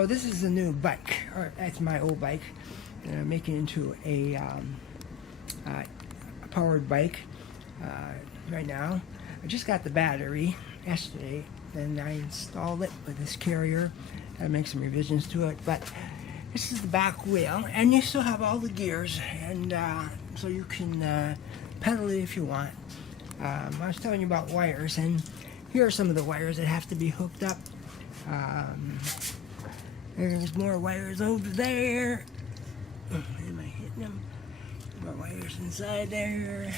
So this is the new bike, or that's my old bike. I'm making it into a powered bike right now. I just got the battery yesterday, and I installed it with this carrier. I make some revisions to it, but this is the back wheel, and you still have all the gears, and so you can pedal it if you want. I was telling you about wires, and here are some of the wires that have to be hooked up. There's more wires over there. Am I hitting them? More wires inside there.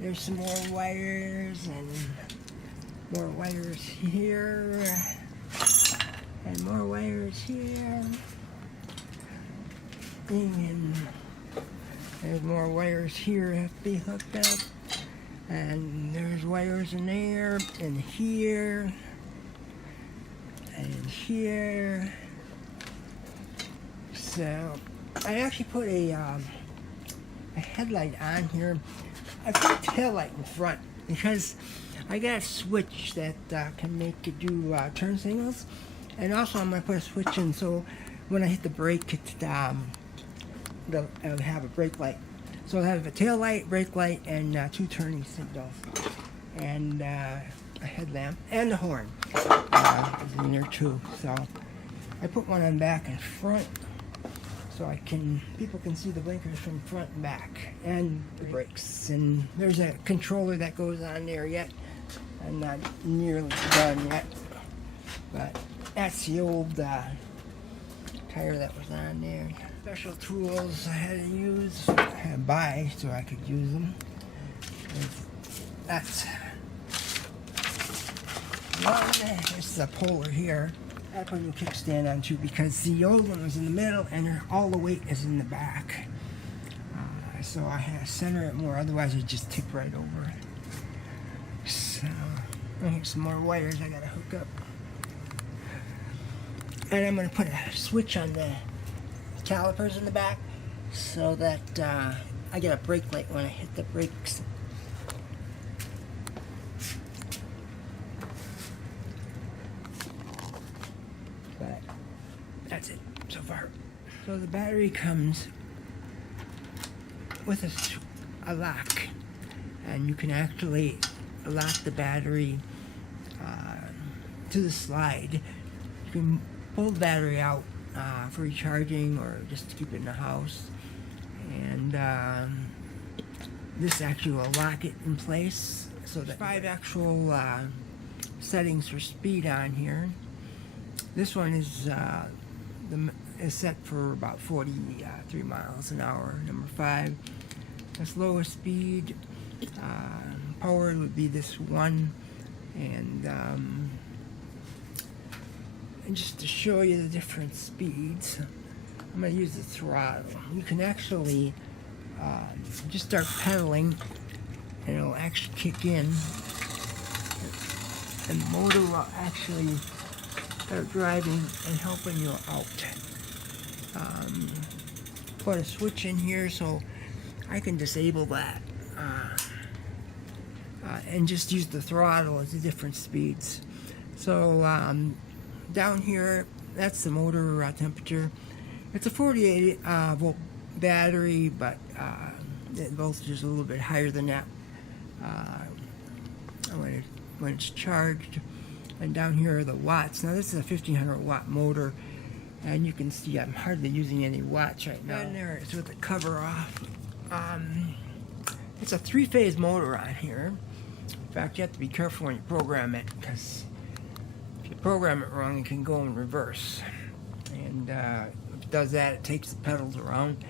There's some more wires, and more wires here, and more wires here. And there's more wires here that have to be hooked up. And there's wires in there, and here, and here. So I actually put a headlight on here. I put a tail light in front because I got a switch that can make it do turn signals, and also I'm going to put a switch in so when I hit the brake, it'll have a brake light. So I'll have a tail light, brake light, and 2 turning signals, and a headlamp, and a horn is in there too. So I put one on back and front, so people can see the blinkers from front and back, and the brakes. And there's a controller that goes on there yet. I'm not nearly done yet, but that's the old tire that was on there. Special tools I had to buy so I could use them. That's one. This is a puller here. I put a new kickstand on too because the old one was in the middle and all the weight is in the back. So I had to center it more, otherwise it'd just tip right over. So I have some more wires I gotta hook up. And I'm gonna put a switch on the calipers in the back so that I get a brake light when I hit the brakes. But that's it so far. So the battery comes with a lock, and you can actually lock the battery to the slide. You can pull the battery out for recharging or just to keep it in the house, and this actually will lock it in place. So that 5 actual settings for speed on here. This one is set for about 43 miles an hour. Number 5. That's lowest speed. Power would be this one, and just to show you the different speeds, I'm going to use the throttle. You can actually just start pedaling, and it'll actually kick in, and the motor will actually start driving and helping you out. Put a switch in here so I can disable that, and just use the throttle at the different speeds. So down here, that's the motor temperature. It's a 48 volt battery, but the voltage is a little bit higher than that when it's charged. And down here are the watts. Now this is a 1500 watt motor, and you can see I'm hardly using any watts right now. And there it's with the cover off. It's a 3-phase motor on here. In fact, you have to be careful when you program it, because if you program it wrong, it can go in reverse. And if it does that, it takes the pedals around.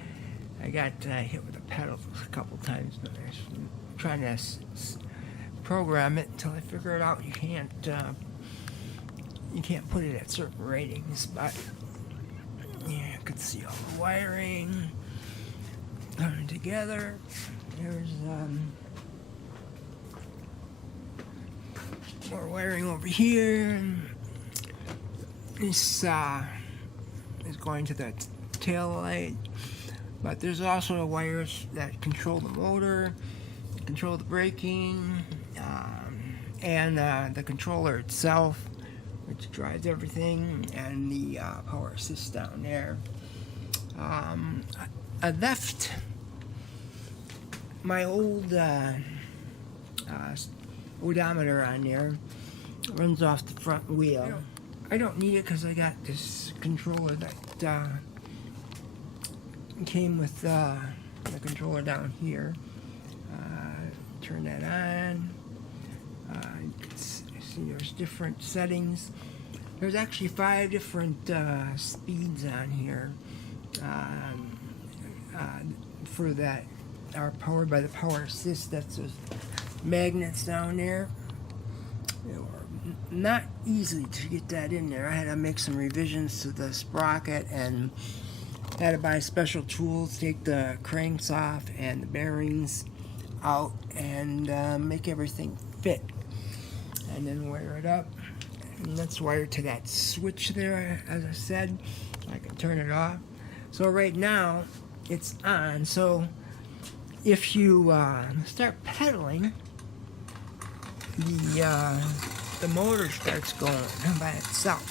I got hit with the pedals a couple times, but I was trying to program it until I figure it out. You can't put it at certain ratings, but yeah, you can see all the wiring coming together. There's more wiring over here. This is going to the tail light, but there's also wires that control the motor, control the braking, and the controller itself, which drives everything, and the power assist down there. I left my old odometer on there. It runs off the front wheel. I don't need it because I got this controller that came with the controller down here. Turn that on. You can see there's different settings. There's actually 5 different speeds on here for that are powered by the power assist. That's those magnets down there. They were not easy to get that in there. I had to make some revisions to the sprocket and had to buy special tools, take the cranks off and the bearings out and make everything fit, and then wire it up. And that's wired to that switch there, as I said. I can turn it off. So right now it's on. So if you start pedaling, the motor starts going by itself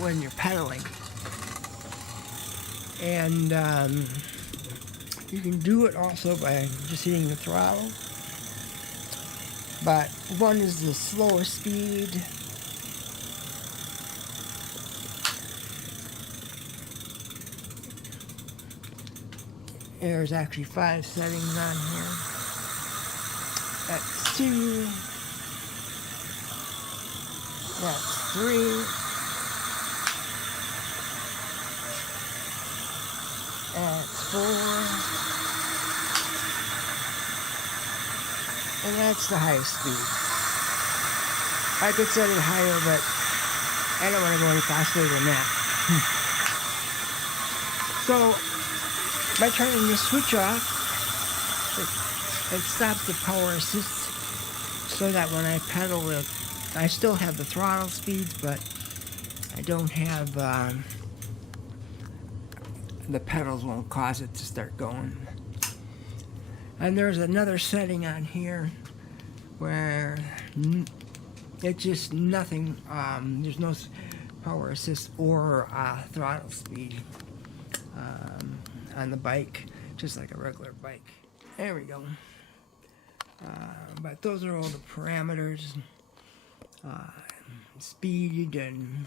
when you're pedaling. And you can do it also by just hitting the throttle. But 1 is the slowest speed. There's actually 5 settings on here. That's 2. That's 3. That's 4. And that's the highest speed. I could set it higher, but I don't want to go any faster than that. So, by turning the switch off, it stops the power assist so that when I pedal it, I still have the throttle speeds, but I don't have, the pedals won't cause it to start going. And there's another setting on here where it's just nothing, there's no power assist or throttle speed on the bike, just like a regular bike. There we go. But those are all the parameters. Speed, and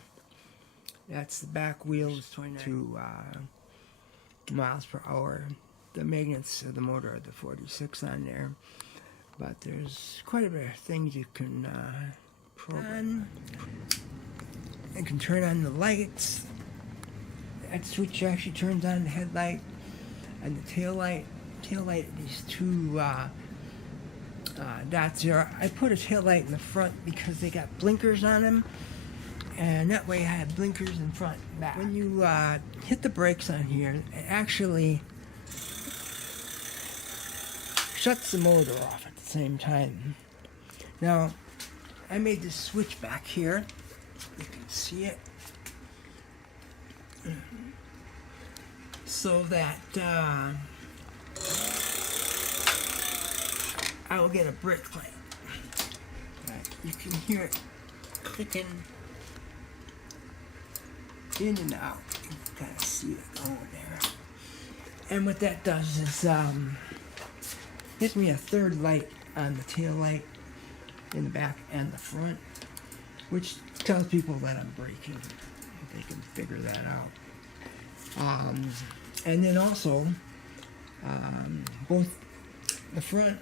that's the back wheels, 22 miles per hour. The magnets of the motor are the 46 on there, but there's quite a bit of things you can program. You can turn on the lights. That switch actually turns on the headlight and the tail light. These 2 dots there. I put a tail light in the front because they got blinkers on them, and that way I have blinkers in front and back. When you hit the brakes on here, it actually shuts the motor off at the same time. Now, I made this switch back here. You can see it. So that I will get a brake light. You can hear it clicking in and out. You can kind of see it going there. And what that does is gives me a 3rd light on the tail light in the back and the front, which tells people that I'm braking. They can figure that out. And then also, both the front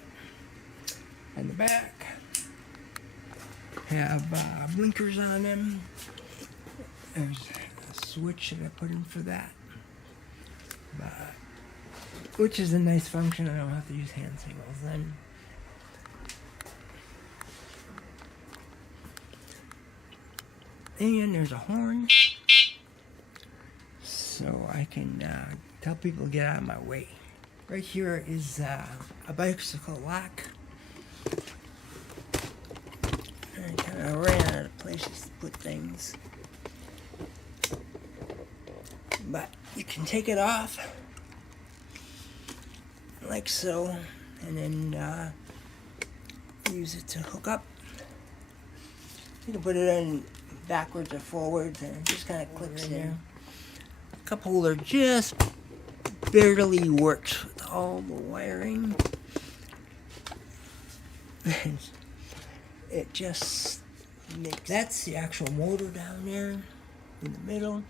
and the back have blinkers on them. There's a switch that I put in for that, which is a nice function. I don't have to use hand signals then. And there's a horn, so I can tell people to get out of my way. Right here is a bicycle lock. I kind of ran out of places to put things, but you can take it off like so, and then use it to hook up. You can put it backwards or forwards, and it just kind of clips in there. Cup holder just barely works with all the wiring. It just makes... That's the actual motor down there in the middle.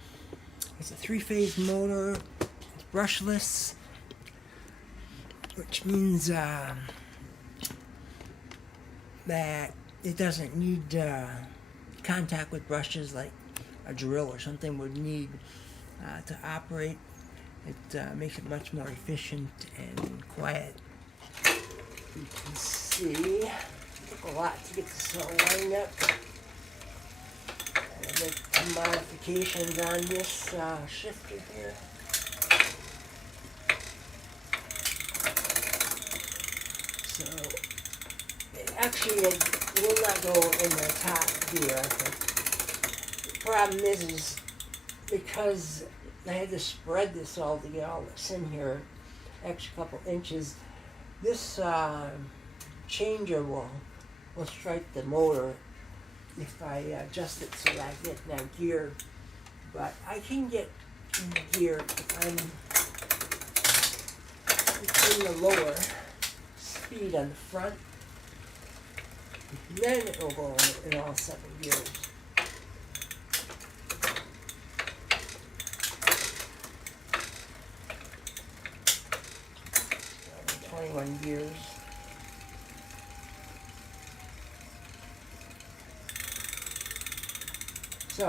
It's a 3-phase motor. It's brushless, which means that it doesn't need contact with brushes like a drill or something would need to operate. It makes it much more efficient and quiet. You can see it took a lot to get this all lined up. I make some modifications on this shifter here. So it actually will not go in the top gear, I think. The problem is because I had to spread this all to get all this in here, extra couple inches, this changer will strike the motor if I adjust it so that I get in that gear. But I can get in the gear if I'm in the lower speed on the front. Then it will go in all 7 gears. 21 gears. So,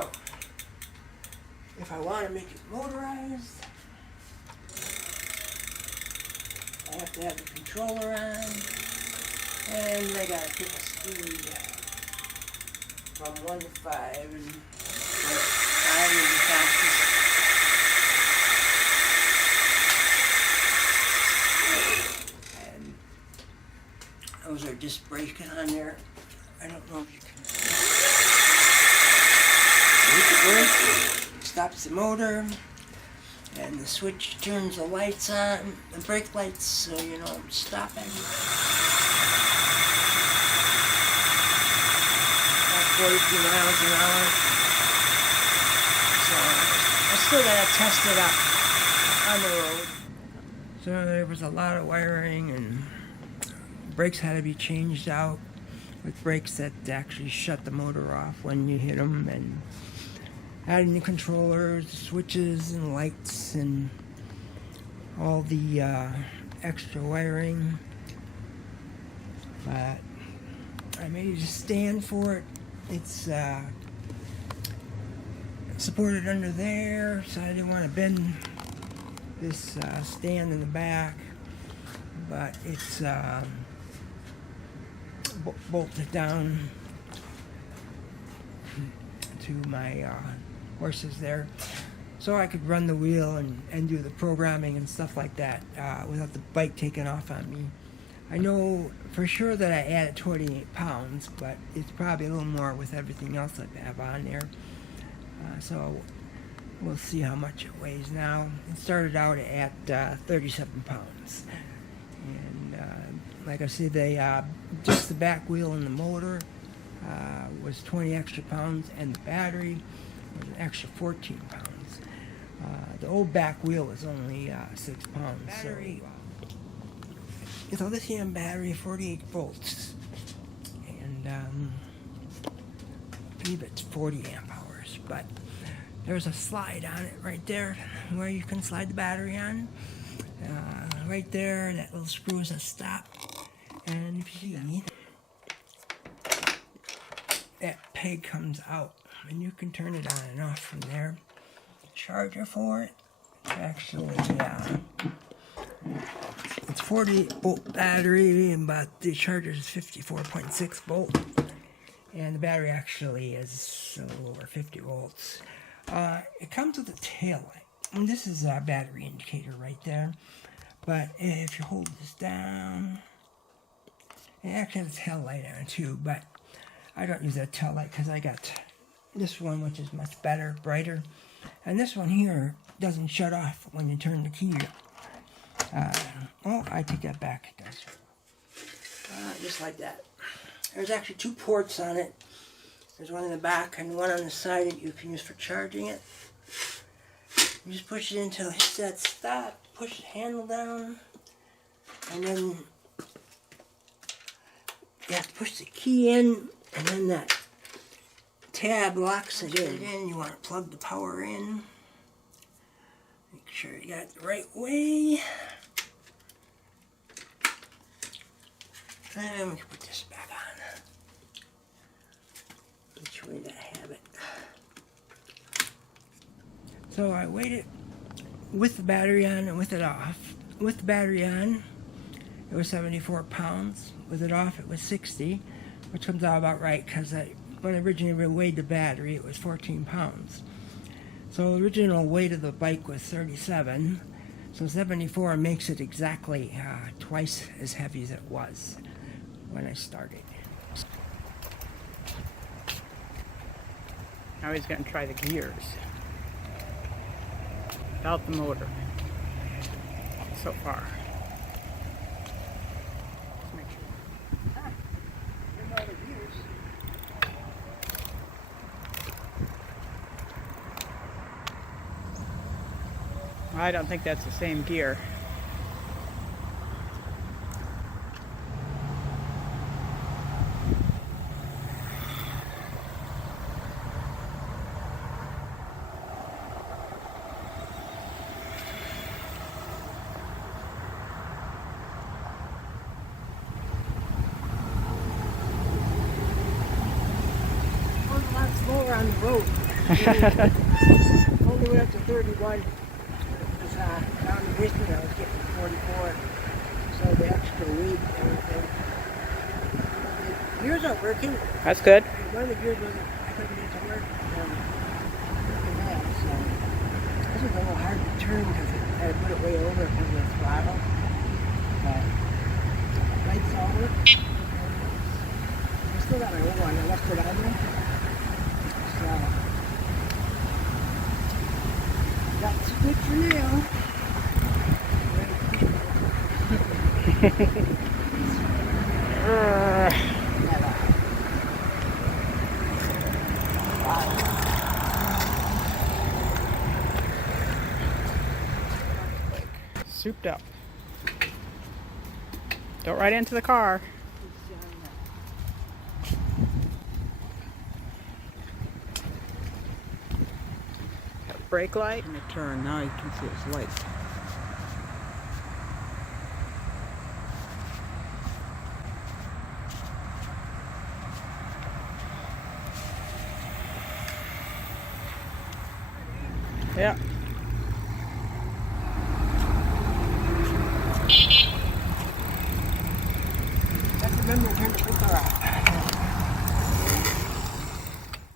if I want to make it motorized, I have to have the controller on, and I gotta pick a speed from 1 to 5, and 5 is the fastest. And those are disc brakes on there. I don't know if you can. Hit the brake, stops the motor, and the switch turns the lights on, the brake lights, so you know I'm stopping. 42 miles an hour. So I still gotta test it up on the road. So there was a lot of wiring, and brakes had to be changed out with brakes that actually shut the motor off when you hit them, and adding the controllers, switches, and lights, and all the extra wiring. But I made a stand for it. It's supported under there, so I didn't want to bend this stand in the back. But it's bolted down to my horses there, so I could run the wheel and do the programming and stuff like that without the bike taking off on me. I know for sure that I added 28 pounds, but it's probably a little more with everything else I have on there. So we'll see how much it weighs now. It started out at 37 pounds. And like I said, just the back wheel and the motor was 20 extra pounds, and the battery was an extra 14 pounds. The old back wheel was only 6 pounds. Battery. It's a lithium battery, 48 volts, and I believe it's 40 amp hours. But there's a slide on it right there where you can slide the battery on. Right there, that little screw is a stop, and if you see, that peg comes out, and you can turn it on and off from there. Charger for it, actually, it's 48 volt battery, but the charger is 54.6 volt, and the battery actually is a little over 50 volts. It comes with a tail light, and this is a battery indicator right there. But if you hold this down, it actually has a tail light on it too, but I don't use that tail light because I got this one, which is much better, brighter. And this one here doesn't shut off when you turn the key. Well, I take that back. It does. Just like that. There's actually 2 ports on it. There's one in the back and one on the side that you can use for charging it. You just push it until it hits that stop, push the handle down, and then you have to push the key in, and then that tab locks it in. You want to plug the power in. Make sure you got it the right way. And we can put this back on. Which way did I have it? So I weighed it with the battery on and with it off. With the battery on, it was 74 pounds. With it off, it was 60, which comes out about right because when I originally weighed the battery, it was 14 pounds. So the original weight of the bike was 37, so 74 makes it exactly twice as heavy as it was when I started. Now he's going to try the gears without the motor so far. Let's make sure. I don't think that's the same gear. Slower on the road. Only went up to 31. Because down the distance I was getting 44. So the extra weight and everything. The gears aren't working. That's good. One of the gears wasn't, I couldn't get it to work. So this was a little hard to turn because I had to put it way over because of the throttle. But lights all work. I still got my old one. I left it on there. That's good for now. Souped up. Don't ride into the car. Brake light. In a turn, now you can see its light. Yeah. Just remember to turn the car off.